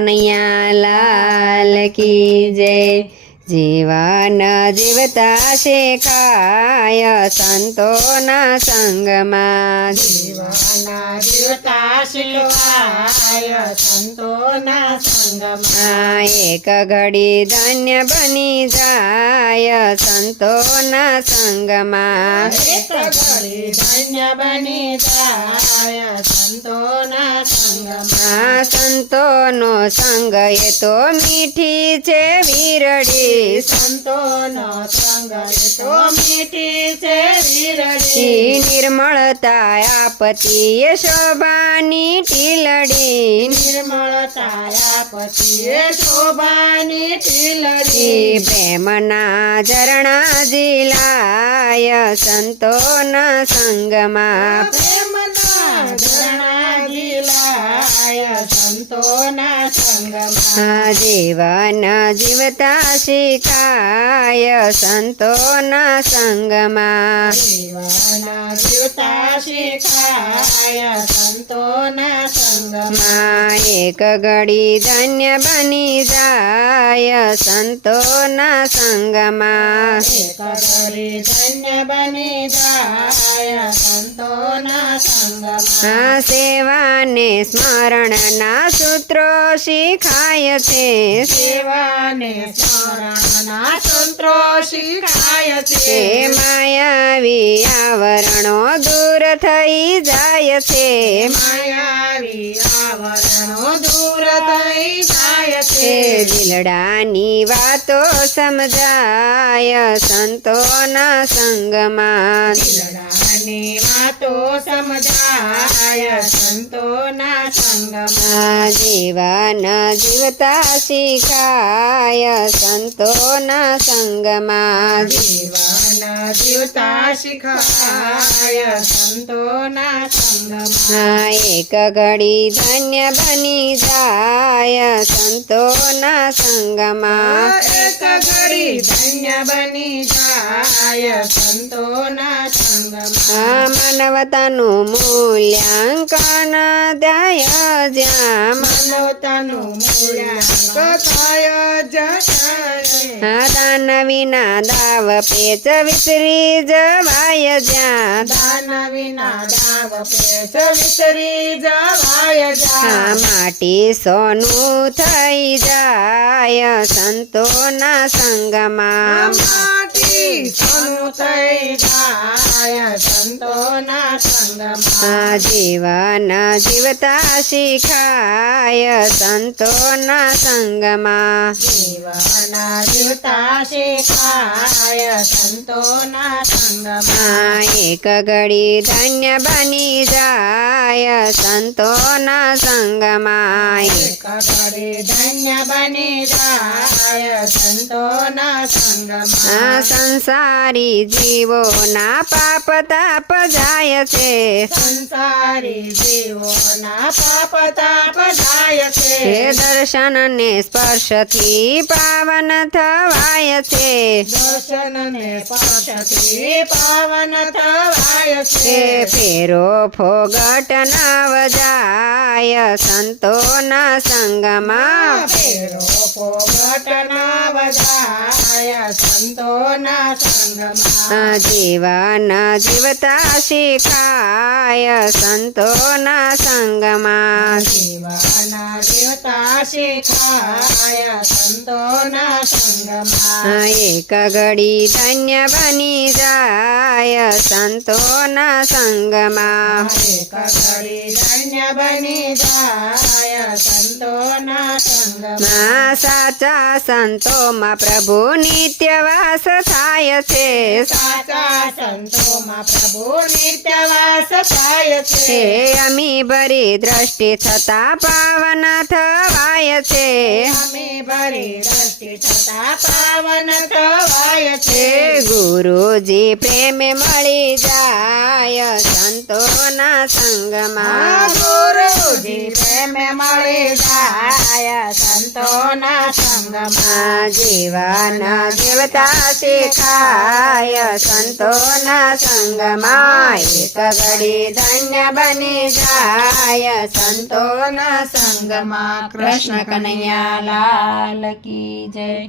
કનૈયા લાલ કી જય। જીવન જીવતા શીખાય સંતોના સંગમાં। જીવન જીવતા શીખાય સંતોના સંગમાં। એક ઘડી ધન્ય બની જાય સંતોના સંગમાં। એક ઘડી ધન્ય બની જાય સંતોના સંગમાં। સંતોનો સંગ એ તો મીઠી છે વીરડી। સંતોનો સંગ એ તો મીઠી છે વીરડી। નિર્મળતા આપતી શોભાની ટીલડી। નિર્મળતા આપતી શોભાની ટીલડી। પ્રેમના ઝરણા ઝીલાય સંતોના સંગમાં। પ્રેમના ઝરણા ઝીલાય સંતોના સંગમાં। જીવન જીવતા શીખાય સંતોના સંગમાં। જીવન જીવતા શીખાય સંતોના સંગમાં। એક ઘડી ધન્ય બની જાય સંતોના સંગમાં। એક ઘડી ધન્ય બની જાય સંતોના સંગમાં। સેવાને સ્મરણના સૂત્રો શીખાય છે। સેવાને સ્મરણના સૂત્રો શીખાય છે। માયાવી આવરણો દૂર થઈ જાય છે। માયાવી આવરણો દૂર થઈ જાય છે। દિલડાની વાતો સમજાય સંતોના સંગમાં। દિલડાની વાતો સમજાય સંતોના સંગમાં। જીવન જીવતા શીખાય સંતોના સંગમાં। જીવન જીવતા શીખાય સંતોના સંગમાં। એક ઘડી ધન્ય બની જાય સંતોના સંગમાં। એક ઘડી ધન્ય બની જાય સંતોના સંગમાં। માનવતાનું મૂલ્યાંકન થાય જ્યાં માનવતાનું મૂલ્યાંકન થાય જ્યાં। દાન વિના દાવ પેચ વિસરી જવાય જ્યાં। દાન વિના દાવ પેચ વિસરી જવાય જ્યાં। માટી સોનું થઈ જાય સંતોના સંગમાં। માટી સોનું થઈ જાય સંતોના સંગમાં। જીવન જીવતા શીખાય સંતોના સંગમાં। જીવન જીવતા શીખાય સંતોના સંગમાં। એક ઘડી ધન્ય બની જાય સંતોના સંગમાં। એક ઘડી ધન્ય બની જાય સંતોના સંગમાં। સંસારી જીવોના પાપ તાપ જાય છે। સંસારી જીવોના પાપ તાપ જાય છે। દર્શન ને સ્પર્શથી પાવન થવાય છે। દર્શન ને સ્પર્શથી પાવન થવાય છે। ફેરો ફોગટ નવ જાય સંતોના સંગમાં। ફેરો ફોગટ નવ જાય સંતોના સંગમાં। જીવન જીવતા શીખાય સંતોના સંગમાં। જીવન જીવતા શીખાય સંતોના સંગમાં। એક ઘડી ધન્ય બની જાય સંતોના સંગમાં। એક ઘડી ધન્ય બની જાય સંતોના સંગમાં। સાચા સંતોમાં પ્રભુ નિત્ય વાસ થાય છે। સાચા સંતોમાં પ્રભુ નિત્ય વાસ થાય છે। અમી ભરી દ્રષ્ટિ થતા પાવન થવાય છે। અમે ભરી દ્રષ્ટિ થતા પાવન થવાય છે। ગુરુજી પ્રેમે મળી જાય સંત સંતોના સંગમાં ગુરુજી પ્રેમ મળી જાય સંતોના સંગમાં જીવન જીવતા શીખાય સંતોના સંગમાં એક ઘડી ધન્ય બની જાય સંતોના સંગમાં કૃષ્ણ કનૈયા લાલ કી જય.